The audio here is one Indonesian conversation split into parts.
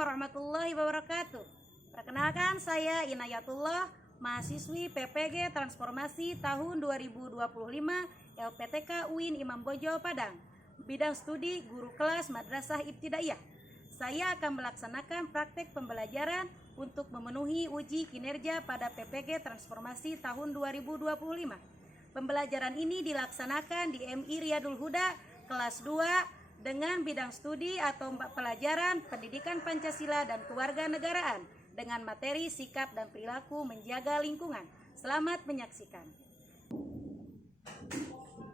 warahmatullahi wabarakatuh. Perkenalkan, saya Inayatullah, mahasiswi PPG Transformasi tahun 2025 LPTK UIN Imam Bonjol Padang, bidang studi guru kelas Madrasah Ibtidaiyah. Saya akan melaksanakan praktek pembelajaran untuk memenuhi uji kinerja pada PPG Transformasi tahun 2025. Pembelajaran ini dilaksanakan di MI Riyadul Huda kelas 2 dengan bidang studi atau pelajaran pendidikan Pancasila dan kewarganegaraan dengan materi sikap dan perilaku menjaga lingkungan. Selamat menyaksikan.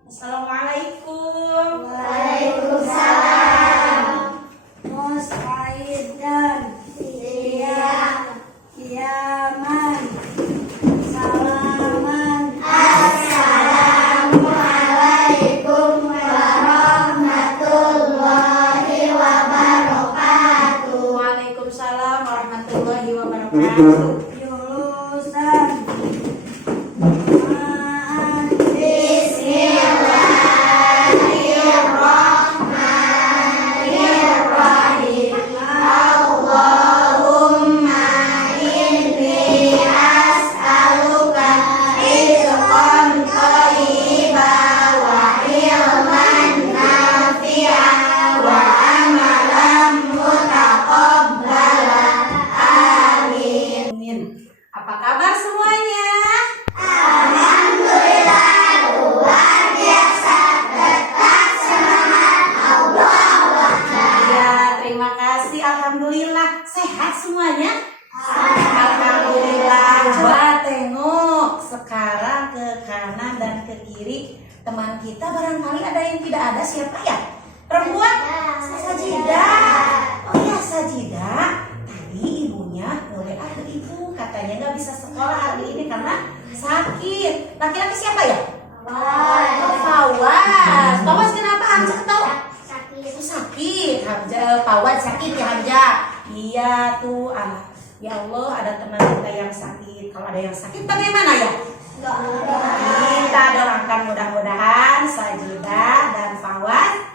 Assalamualaikum. Waalaikumsalam. Mustaidan kiaman salaman. Assalamualaikum warahmatullahi wabarakatuh. Waalaikumsalam warahmatullahi wabarakatuh. Jurusan Apa kabar semuanya? Alhamdulillah luar biasa, tetap semangat, Allah. Ya, terima kasih. Alhamdulillah sehat semuanya. Alhamdulillah. Coba tengok sekarang ke kanan dan ke kiri. Teman kita barangkali ada yang tidak ada. Siapa ya? Perempuan? Sajidah. Oh ya, Sajidah. Tadi ibunya WA ke ibu, katanya nggak bisa sekolah hari ini karena sakit. Laki-laki siapa ya? Fawaz. Fawaz kenapa Hamzah tahu? Sakit. Hamzah, Fawaz sakit ya Hamzah. Iya tuh anak. Ya Allah, ada teman kita yang sakit. Kalau ada yang sakit bagaimana ya? Kita doakan mudah-mudahan Sajidah dan Fawaz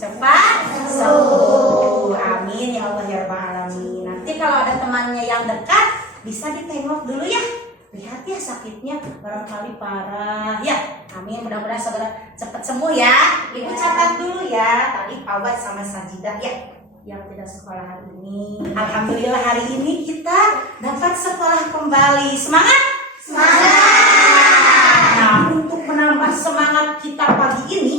cepat sembuh. Amin ya Allah ya Rabbal alamin. Nanti kalau ada temannya yang dekat bisa ditengok dulu ya. Lihat ya sakitnya barangkali parah. Ya, amin, mudah-mudahan segera cepat sembuh ya. Ibu catat dulu ya. Tadi Fawaz sama Sajidah ya yang tidak sekolah hari ini. Alhamdulillah hari ini kita dapat sekolah kembali. Semangat? Semangat. Nah, untuk menambah semangat kita pagi ini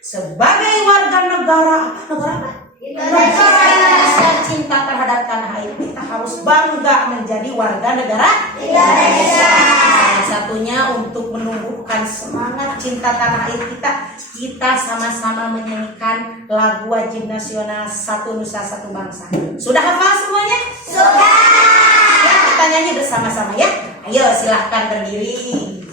sebagai warga negara apa? Indonesia, cinta terhadap tanah air, kita harus bangga menjadi warga negara Indonesia. Salah satunya untuk menumbuhkan semangat cinta tanah air kita sama-sama menyanyikan lagu wajib nasional Satu Nusa Satu Bangsa. Sudah hafal semuanya? Sudah. Ya, kita nyanyi bersama-sama ya. Ayo silahkan berdiri.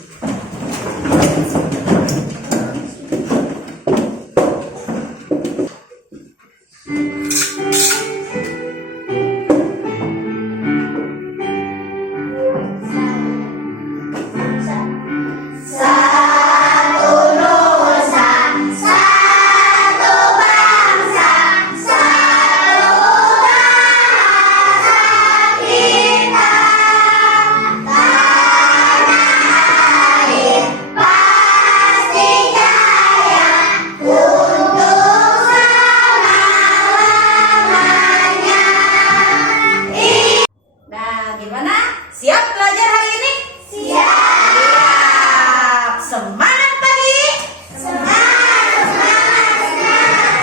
Siap belajar hari ini? Siap. Semangat pagi. Semangat.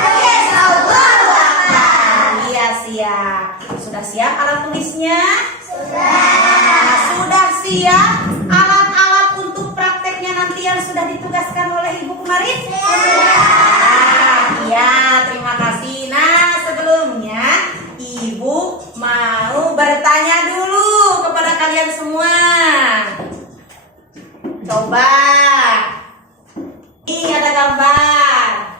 Yes, Allahu Akbar. Iya, siap. Sudah siap alat tulisnya? Sudah. Sudah siap alat-alat untuk prakteknya nanti yang sudah ditugaskan oleh Ibu kemarin? Iya, terima kasih. Nah, sebelumnya Ibu mau bertanya dulu kepada kalian semua. Coba. Ini ada gambar.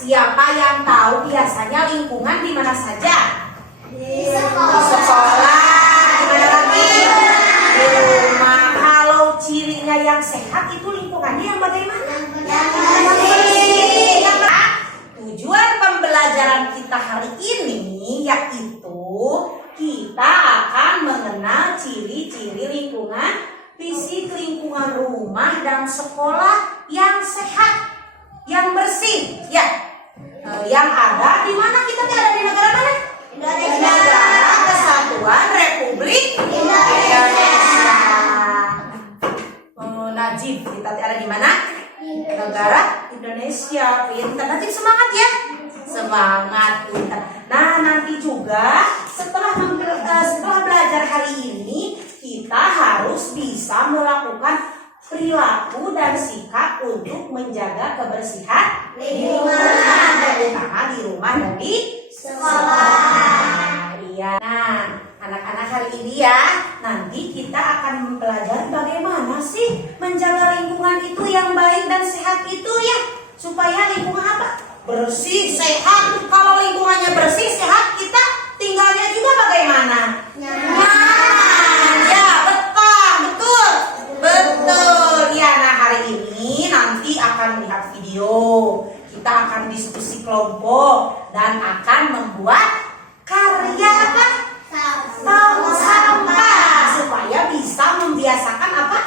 siapa yang tahu biasanya lingkungan di mana saja? Di Di sekolah. sekolah, di mana lagi? Di rumah. Kalau cirinya yang sehat itu lingkungannya yang bagaimana? Tujuan pembelajaran kita hari ini yaitu kita akan mengenal ciri-ciri lingkungan fisik, lingkungan rumah dan sekolah yang sehat, yang bersih, ya. Yang ada di mana kita ada di negara mana? Indonesia. Negara Kesatuan Republik Indonesia. Najib, kita ada di mana? Negara Indonesia. Pintar, Najib semangat ya. Semangat, pintar. Nah, nanti juga setelah belajar hari ini kita harus bisa melakukan perilaku dan sikap untuk menjaga kebersihan lingkungan, terutama di rumah dan di sekolah. Iya. Nah, anak-anak hari ini ya, nanti kita akan mempelajari bagaimana sih menjaga lingkungan itu yang baik dan sehat itu ya, supaya lingkungan apa? Bersih, sehat. Kalau lingkungannya bersih, sehat, kita tinggalnya juga bagaimana? Nyaman. Ya, betul. Ya, nah hari ini nanti akan melihat video. Kita akan diskusi kelompok dan akan membuat karya apa? Tong sampah supaya bisa membiasakan apa?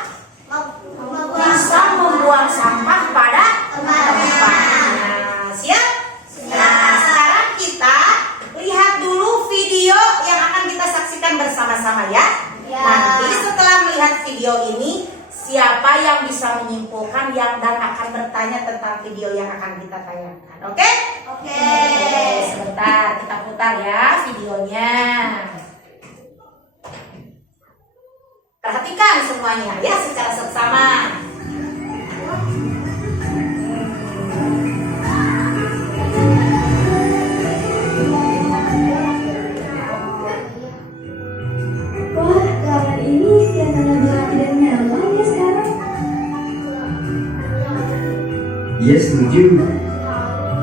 Bisa membuang sampah pada tempatnya. Siap? Nah, sekarang kita lihat dulu video yang akan kita saksikan bersama-sama ya. Nanti setelah melihat video ini, siapa yang bisa menyimpulkan dan akan bertanya tentang video yang akan kita tayangkan. Oke? Oke. Sebentar, kita putar ya videonya. Perhatikan semuanya ya secara seksama. Wah, kamar ini kelihatannya rapi dan nyaman ya sekarang. Iya setuju.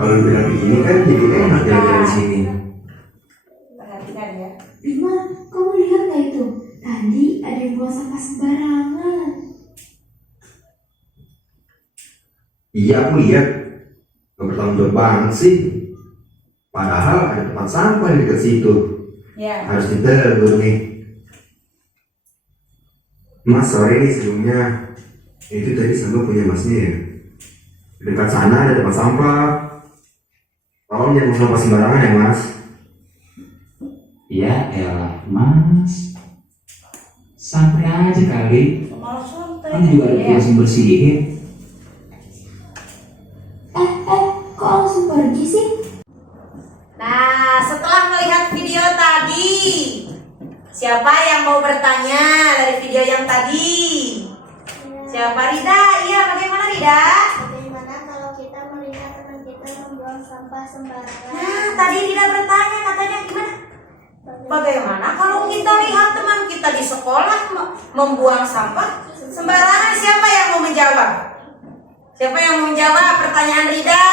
Kalau bilang begini kan jadi enak jalan di sini. Perhatikan ya. Bima, kamu lihat nggak itu? Tadi ada yang buang sampah sembarangan. Iya aku lihat. Gak bertanggung jawab banget sih. Padahal ada tempat sampah di dekat situ. Ya. Harus ditegur nih. Mas sorry nih sebelumnya. Itu tadi sampah punya masnya ya. Di dekat sana ada tempat sampah. Tolong jangan buang sampah sembarangan ya mas. Ya elah mas, santai aja kali, Malah santai. kan juga ada tugas yang bersihin. Kok langsung pergi sih? Nah, setelah melihat video tadi, siapa yang mau bertanya dari video yang tadi? Siapa? Rida? Iya, bagaimana Rida? Bagaimana kalau kita melihat teman kita membuang sampah sembarangan? Nah, tadi Rida bertanya, katanya gimana? Bagaimana kalau kita lihat teman kita di sekolah membuang sampah sembarangan? Siapa yang mau menjawab? Siapa yang mau menjawab pertanyaan Rida?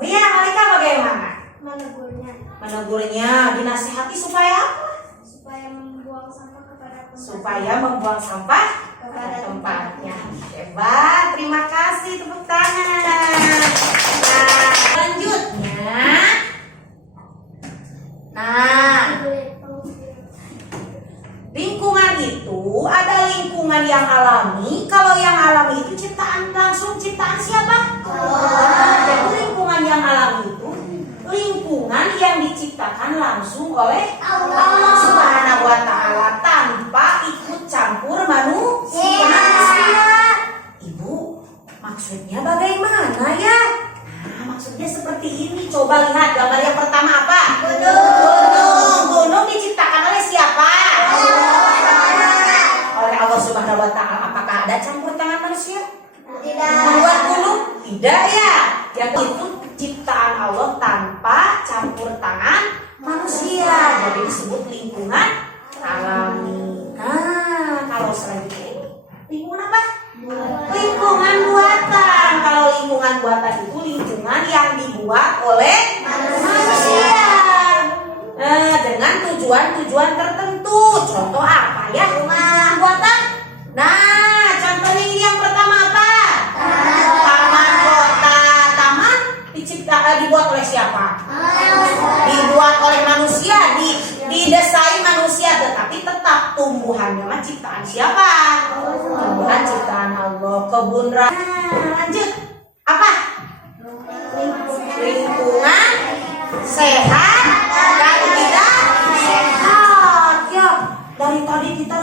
Oh iya, Malika bagaimana? Menegurnya Menegurnya, dinasihati supaya apa? supaya membuang sampah kepada tempat. Supaya membuang sampah pada tempatnya. Hebat, terima kasih, tepuk tangan. Nah, selanjutnya. Nah, lingkungan itu ada lingkungan yang alami. Kalau yang alami itu ciptaan langsung, ciptaan siapa? Jadi lingkungan yang alami itu lingkungan yang diciptakan langsung oleh Allah Subhanahu wa Ta'ala tanpa ikut campur manusia. Ibu, maksudnya bagaimana ya? Nah, maksudnya seperti ini. Coba lihat gambar yang pertama apa? Gunung diciptakan oleh siapa? Oleh Allah Subhanahu wa Ta'ala. Apakah ada campur tangan manusia? Tidak. Membuat gunung? Tidak ya. Yang itu ciptaan Allah tanpa campur tangan manusia. Jadi disebut lingkungan alami. Nah, kalau selanjutnya ini lingkungan apa? Lingkungan buatan. Kalau lingkungan buatan itu lingkungan yang yang dibuat oleh manusia. Dengan tujuan-tujuan tertentu. Contoh apa ya rumah buatan? Nah, contohnya ini yang pertama apa? Taman kota. Taman dibuat oleh siapa? Dibuat oleh manusia, didesain manusia, tetapi tetap tumbuhannya mah ciptaan siapa? Tumbuhan ciptaan Allah. Kebun raya. Lanjut. Apa? Lingkungan sehat dan tidak sehat. Ya, dari tadi kita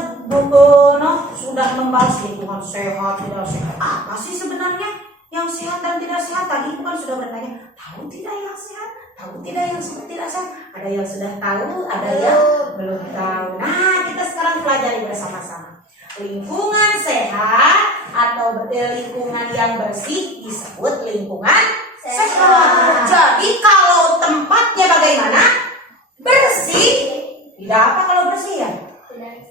sudah membahas lingkungan sehat, tidak sehat. Apa sih sebenarnya yang sehat dan tidak sehat? Tadi itu kan sudah bertanya, tahu tidak yang sehat, tahu tidak yang tidak sehat. Ada yang sudah tahu, ada yang belum tahu. Nah, kita sekarang pelajari bersama-sama. Lingkungan sehat atau lingkungan yang bersih disebut lingkungan sehat. Jadi kalau tempatnya bagaimana? Bersih. Tidak apa kalau bersih ya?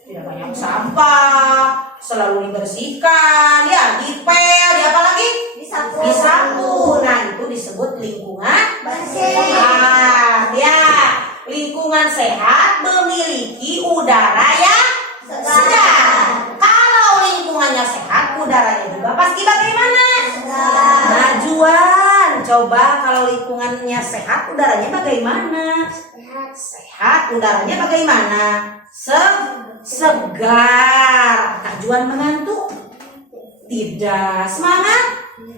Tidak banyak sampah, selalu dibersihkan, ya, dipel, di apa lagi? Disapu. Nah, itu disebut lingkungan sehat. Ya, lingkungan sehat memiliki udara yang segar. Kalau lingkungannya sehat, udaranya juga pasti bagaimana? Najuan. Coba kalau lingkungannya sehat, udaranya bagaimana? Sehat, udaranya bagaimana? Segar. Apakah Juan mengantuk? Tidak. Semangat?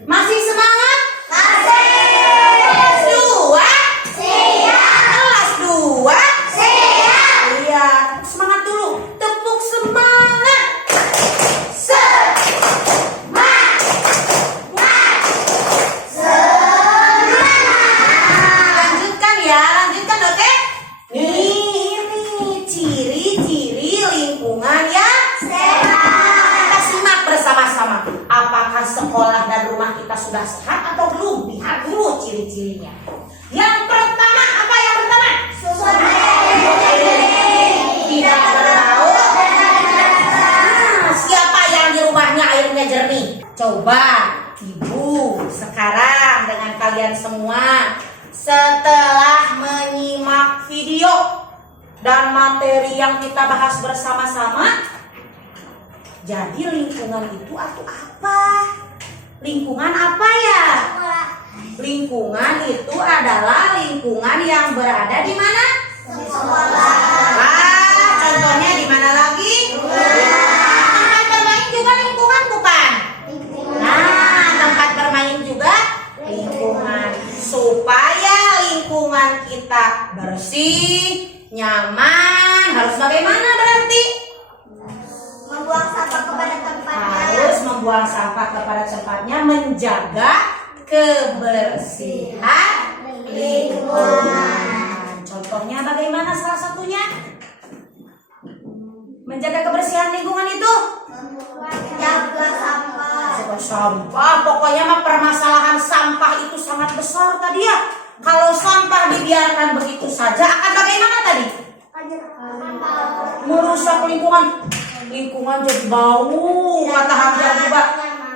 Masih semangat? Masih. Kelas 2? Siap. Kelas 2? Siap. Iya, semangat dulu. Tepuk semangat. Lanjutkan ya, lanjutkan, oke? Ini ciri-ciri lingkungan yang sehat. Kita simak bersama-sama. Apakah sekolah dan rumah kita sudah sehat atau belum? Lihat dulu ciri-cirinya. Yang pertama, apa yang pertama? Tidak berbau. Siapa yang di rumahnya airnya jernih? Coba ibu sekarang dengan kalian semua, setelah menyimak video dan materi yang kita bahas bersama-sama, jadi lingkungan itu atau apa? Lingkungan apa ya? Lingkungan itu adalah lingkungan yang berada di mana? Sekolah. Contohnya di mana lagi? Tempat bermain juga lingkungan bukan? Nah, tempat bermain juga lingkungan. Supaya lingkungan kita bersih, nyaman, harus bagaimana berarti? Membuang sampah kepada tempatnya. Harus membuang sampah kepada tempatnya, menjaga kebersihan lingkungan. Contohnya bagaimana salah satunya? Menjaga kebersihan lingkungan itu? Jaga sampah. Jaga sampah, pokoknya mah permasalahan sampah itu sangat besar tadi ya. Kalau sampah dibiarkan begitu saja akan bagaimana tadi? Merusak lingkungan. Lingkungan jadi bau, kata Hamzah juga.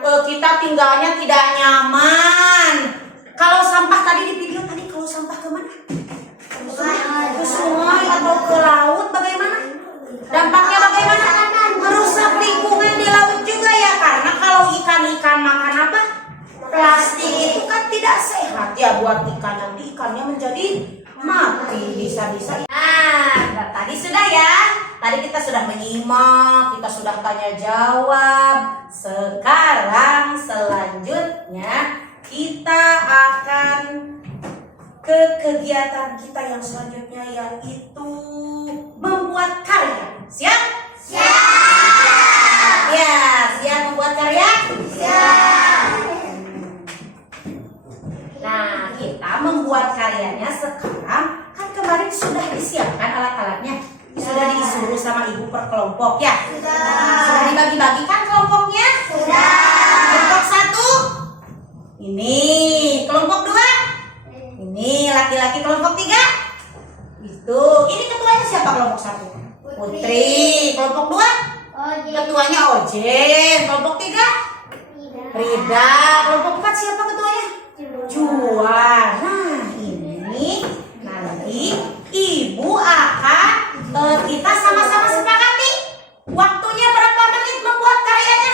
Kita tinggalnya tidak nyaman. Kalau sampah tadi di video tadi, kalau sampah kemana? Ke sungai atau ke laut bagaimana? Dampaknya bagaimana? Merusak lingkungan di laut juga ya. Karena kalau ikan-ikan makan apa? Plastik itu kan tidak sehat ya buat ikan. Nanti ikannya menjadi mati, bisa-bisa. Nah, tadi sudah ya. Tadi kita sudah menyimak, kita sudah tanya jawab. Sekarang selanjutnya kita akan ke kegiatan kita yang selanjutnya, yaitu membuat karya. Siap? Siap. Ya, siap membuat karya? Siap. Nah, kita membuat karyanya sekarang. Kan kemarin sudah disiapkan alat-alatnya. Sudah disuruh sama ibu per kelompok ya? Sudah dibagi-bagikan kelompoknya? Sudah. Kelompok 1 ini, kelompok 2 ini, laki-laki kelompok 3 itu. Ini ketuanya siapa kelompok 1? Putri. Kelompok 2 ketuanya Ojen. Kelompok 3 Rida. Kelompok 4 siapa ketuanya? jual. Nah ini nanti ibu akan kita sama-sama sepakati waktunya berapa menit membuat karyanya.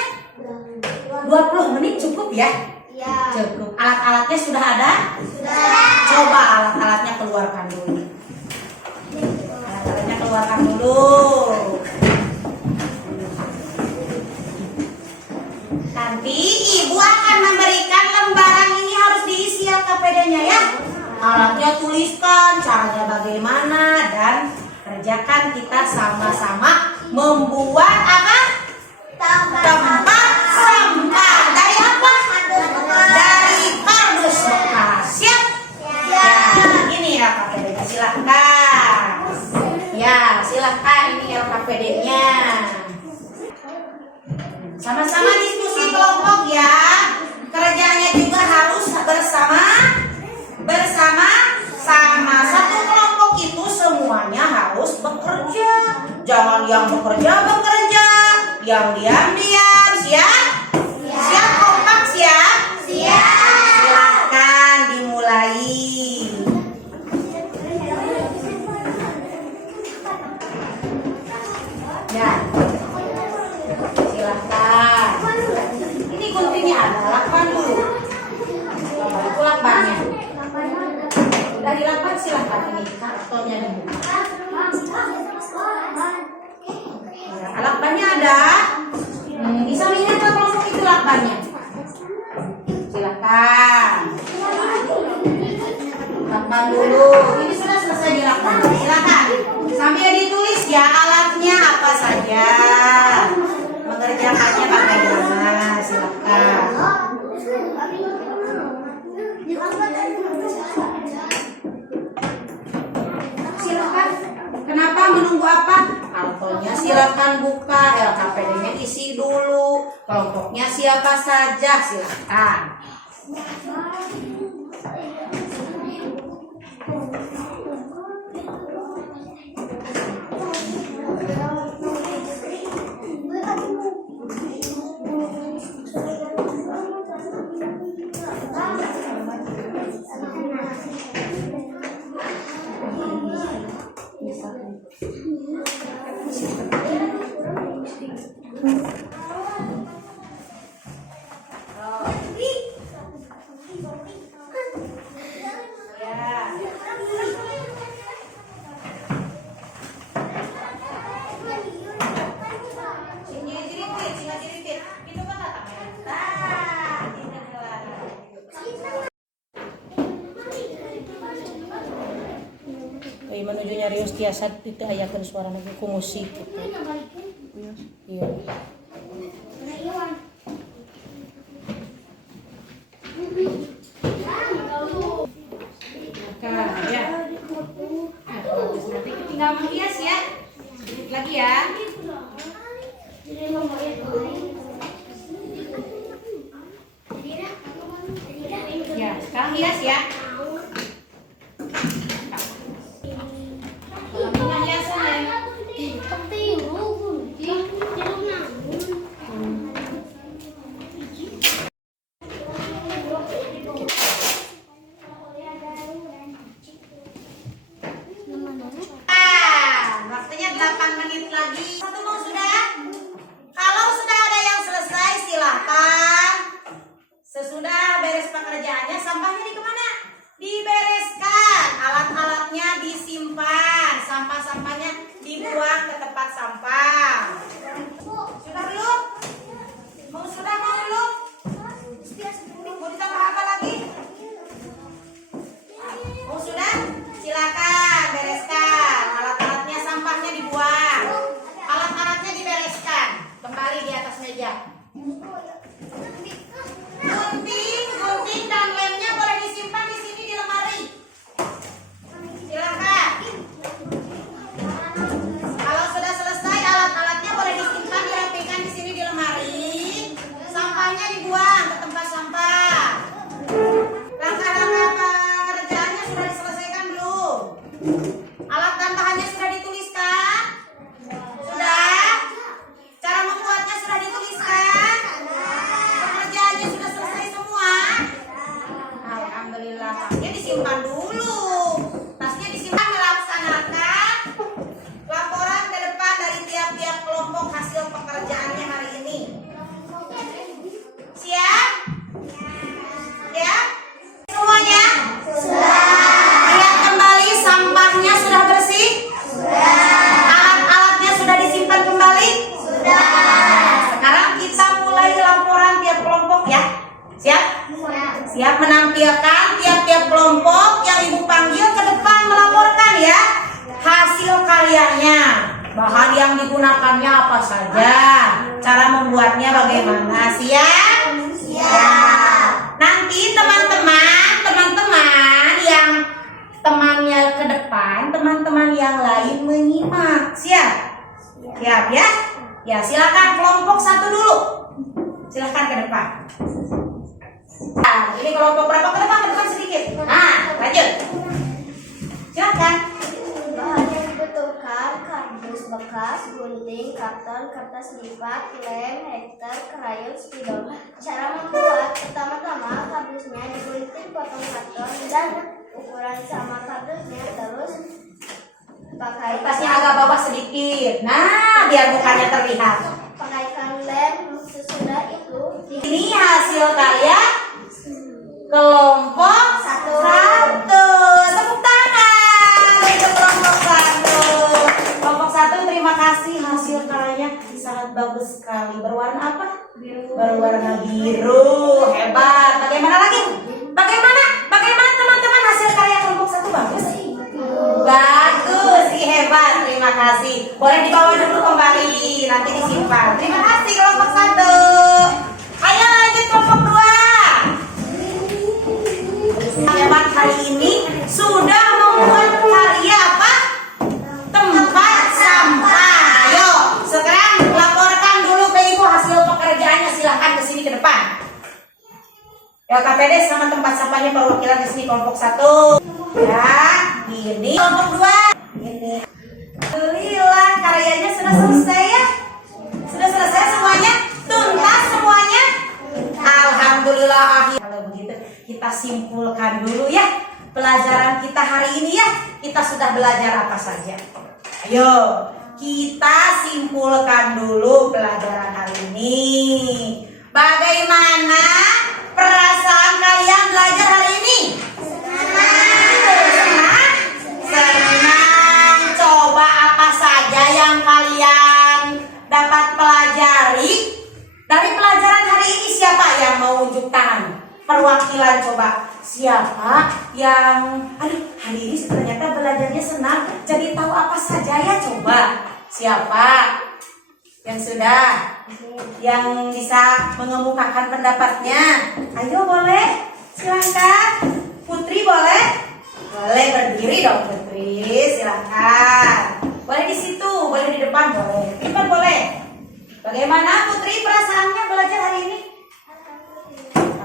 20 menit cukup ya? Ya. Cukup. Alat-alatnya sudah ada? Sudah. Coba alat-alatnya keluarkan dulu. Alat-alatnya keluarkan dulu. Nanti ibu akan memberikan lembaran ini harus diisi LKPD-nya ya. Alatnya tuliskan caranya bagaimana dan kerjakan kita sama-sama membuat apa? Tempat sampah. Dari apa? Dari kardus bekas. Siap? Ya. Ini LKPD-nya silahkan. Ya silahkan ini LKPD-nya. Sama-sama diskusi kelompok ya. Kerjanya juga harus bersama-sama. Satu kelompok itu semuanya harus bekerja. Jangan yang bekerja, yang diam. Siap? Siap kompak siap? Siap. Silakan dimulai. Ya. Silahkan. Ini guntingnya ada, lakban dulu. Itu lakbannya. Udah dilakban silahkan ini kartonnya dibuka. Ya, lakbannya ada. Bisa lihat ke kelompok itu lakbannya. Silahkan. Lakban dulu. Ini sudah selesai dilakban. Silahkan. Sambil ditulis ya alatnya apa saja. Mengerjakannya bagaimana, silakan. Silakan. Kenapa menunggu apa? Kartonnya silakan buka, LKPD-nya isi dulu. Kelompoknya siapa saja, silakan. Menuju nyarios tiasa itu ayakan suara lagi ku musik gitu. Iya. Nah, ya. Bagus, nanti tinggal menghias ya. Sedikit lagi ya. Ya, sekarang hias ya. Waktunya 8 menit lagi. Satu mau sudah? Kalau sudah ada yang selesai silahkan. Sesudah beres pekerjaannya sampahnya di kemana? Dibereskan. Alat-alatnya disimpan. Sampah-sampahnya dibuang ke tempat sampah. Sudah belum? Mau belum? Mau ditambah apa lagi? Mau sudah? Silakan bereskan. Alat-alatnya sampahnya dibuang. Alat-alatnya dibereskan. Kembali di atas meja. Gunting dan lemnya boleh disimpan di sini di lemari. Silakan. Kalau sudah selesai alat-alatnya boleh disimpan dirapikan di sini di lemari. Sampahnya dibuang ke tempat sampah. Langkah-langkah pekerjaannya sudah diselesaikan belum? Alat tambahannya sudah dituliskan? Sudah? Cara membuatnya sudah dituliskan? Pekerjaannya sudah selesai semua? Alhamdulillah. disimpan dulu. Tasnya disimpan. Melaksanakan laporan ke depan dari tiap-tiap kelompok hasil pekerjaannya hari ini. Siap? Siap? Semuanya? Lihat kembali sampahnya sudah bersih? Alat-alatnya sudah disimpan kembali? Sekarang kita mulai laporan tiap kelompok ya. Siap? Siap menampilkan tiap-tiap kelompok yang ibu panggil ke depan melaporkan ya hasil karyanya. Bahan yang digunakannya apa saja, cara membuatnya bagaimana. Siap? Siap. Nanti teman-teman yang temannya ke depan, teman-teman yang lain menyimak. Siap? Siap ya? Ya, silakan kelompok 1 dulu. Silakan ke depan. Nah, ini kelompok berapa ke depan sedikit. Nah, lanjut. Silakan. Bahan yang dibutuhkan: kardus bekas, gunting, karton, kertas lipat, lem, heater, krayon, spidol. Cara membuat: pertama-tama kardusnya digunting potong karton dan ukuran sama kardusnya, terus pakai Kertasnya agak bawah sedikit. Nah, biar mukanya terlihat. pakaikan lem. Sesudah itu Ini hasil karya kelompok 1. Tepuk tangan untuk kelompok 1. Kelompok 1 terima kasih, hasil karyanya sangat bagus sekali. Berwarna apa? Berwarna biru. Hebat. Bagaimana lagi? Bagaimana teman-teman hasil karya kelompok 1 bagus? Bagus, hebat. Terima kasih. Boleh dibawa dulu kembali, nanti disimpan. Terima kasih kelompok 1. Ayo lanjut kelompok 2. Hebat, hari ini sudah membuat karya apa? Tempat sampah. Ayo, sekarang laporkan dulu ke ibu hasil pekerjaannya. Silahkan ke sini ke depan. LKPD sama tempat sampahnya perwakilan di sini kelompok 1. Ya, ini kelompok 2. Ini. Alhamdulillah karyanya sudah selesai ya. Sudah selesai semuanya? Tuntas semuanya? Alhamdulillah. Kalau begitu kita simpulkan dulu ya pelajaran kita hari ini ya. Kita sudah belajar apa saja? Ayo kita simpulkan dulu pelajaran hari ini. Bagaimana perasaan kalian belajar hari ini? Senang. Coba apa saja yang kalian dapat pelajari dari pelajaran hari ini? Siapa yang mau unjuk tangan? Perwakilan coba. Siapa yang hari ini ternyata belajarnya senang, jadi tahu apa saja ya? Coba. Siapa yang sudah? Yang bisa mengemukakan pendapatnya? Ayo boleh? Silahkan. Putri boleh? Boleh berdiri dong Putri, silahkan. Boleh di situ, boleh di depan, boleh. Di depan boleh. Bagaimana Putri perasaannya belajar hari ini?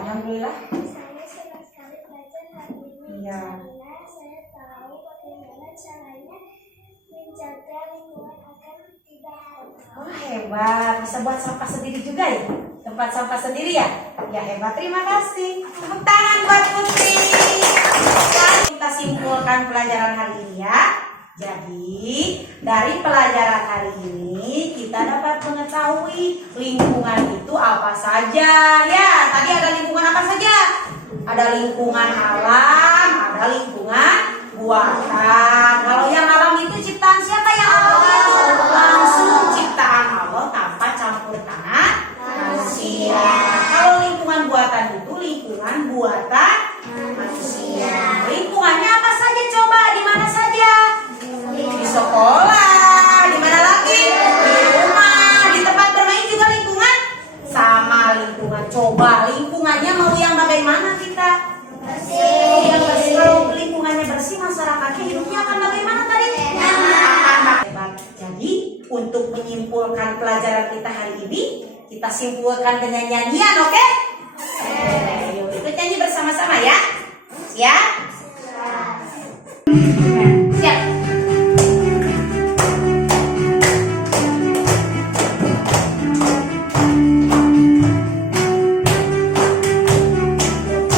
Alhamdulillah. saya senang sekali belajar hari ini Iya. karena saya tahu bagaimana caranya menjaga lingkungan agar tidak kotor. Oh hebat, bisa buat sampah sendiri juga ya? Tempat sampah sendiri ya? Ya hebat, terima kasih. Tepuk tangan buat Putri. Sekarang kita simpulkan pelajaran hari ini ya. Jadi dari pelajaran hari ini kita dapat mengetahui lingkungan itu apa saja ya. Tadi ada lingkungan apa saja? Ada lingkungan alam, ada lingkungan buatan. Kalau yang alam itu ciptaan siapa yang alam itu? Langsung ciptaan Allah tanpa campur tangan manusia. Kalau lingkungan buatan itu lingkungan buatan manusia. Lingkungannya apa saja coba? Di mana saja? Di sekolah, di mana lagi? Di rumah, di tempat bermain juga lingkungan sama lingkungan. Coba lingkungannya mau yang bagaimana kita? Bersih. Yang bersih. Kalau lingkungannya bersih, masyarakatnya hidupnya akan bagaimana tadi? Hebat. Jadi untuk menyimpulkan pelajaran kita hari ini, kita simpulkan dengan nyanyian, oke? Ayo ikut nyanyi bersama-sama ya. Siap? Siap.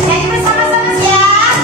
Nyanyi bersama-sama siap.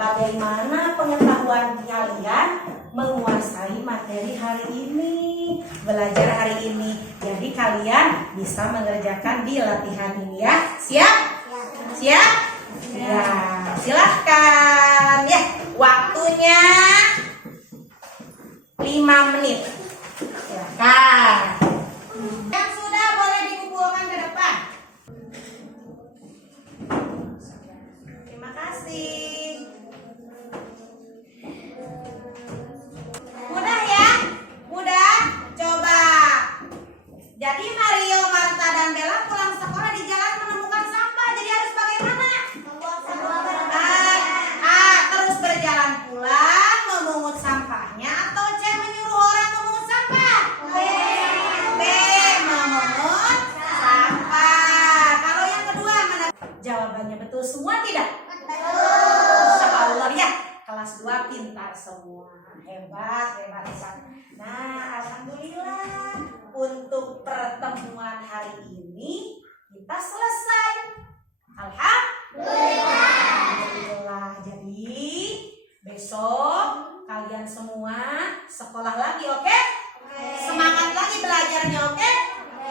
bagaimana pengetahuan kalian menguasai materi hari ini, belajar hari ini. Jadi kalian bisa mengerjakan di latihan ini ya. Siap? Siap? Ya, silahkan ya. Waktunya 5 menit. Silakan. Yang sudah boleh dikumpulkan ke depan. Terima kasih. Mudah ya? Mudah? Coba. Jadi Mario, Marta, dan Bella pulang sekolah di jalan menemukan sampah. Jadi harus bagaimana? Terus berjalan pulang memungut sampahnya, atau C, menyuruh orang memungut sampah? B, memungut sampah. Kalau yang kedua mana? Jawabannya betul semua tidak? Insya Allah ya. Kelas 2 pintar semua. Hebat, hebat, hebat. Nah, alhamdulillah untuk pertemuan hari ini kita selesai. Alhamdulillah. Jadi besok kalian semua sekolah lagi, oke? Semangat lagi belajarnya, oke?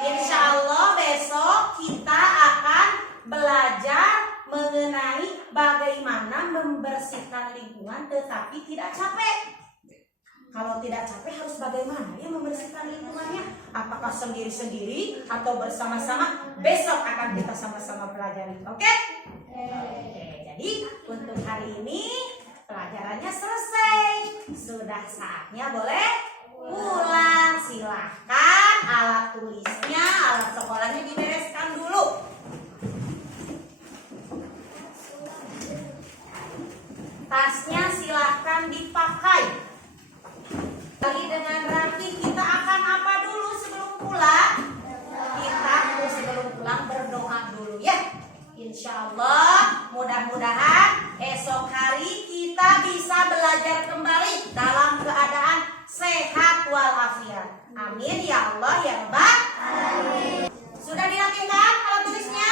Insya Allah besok kita akan belajar mengenai bagaimana membersihkan lingkungan tetapi tidak capek. Kalau tidak capek harus bagaimana ya membersihkan lingkungannya? Apakah sendiri-sendiri atau bersama-sama? Besok akan kita sama-sama pelajari, oke? Oke, jadi untuk hari ini pelajarannya selesai. Sudah saatnya boleh pulang. Silahkan alat tulisnya, alat sekolahnya dibereskan dulu. Tasnya silahkan dipakai. Lagi dengan rapi, kita akan apa dulu sebelum pulang? Kita sebelum pulang berdoa dulu ya. Insya Allah mudah-mudahan esok hari kita bisa belajar kembali dalam keadaan sehat walafiat. Amin ya Allah ya Rabbal Alamin. Sudah dirapikan alat tulisnya?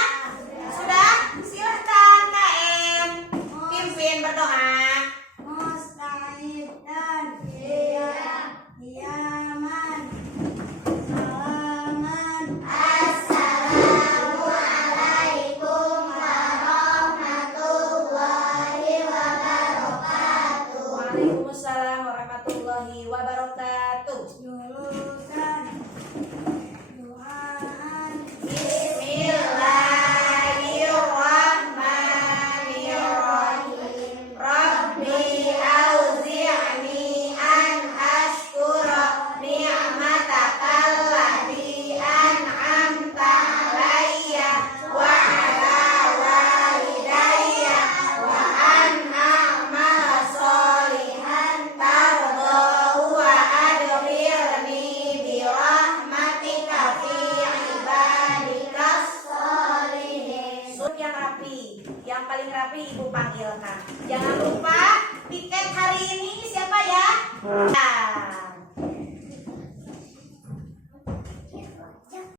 Sudah? Silahkan KM pimpin berdoa. Waalaikumsalam warahmatullahi wabarakatuh. Bismillahirrahmanirrahim. Rabbi auzi'ni an ashkura ni'mataka allati an'amta alayya wa ala walidayya wa an a'mala sholihan tardahu wa adkhilni bi rahmatika fi ibadikas sholihin. Surat yang rapi, yang paling rapi Ibu panggilkan. Jangan lupa tiket hari ini siapa ya? Nah,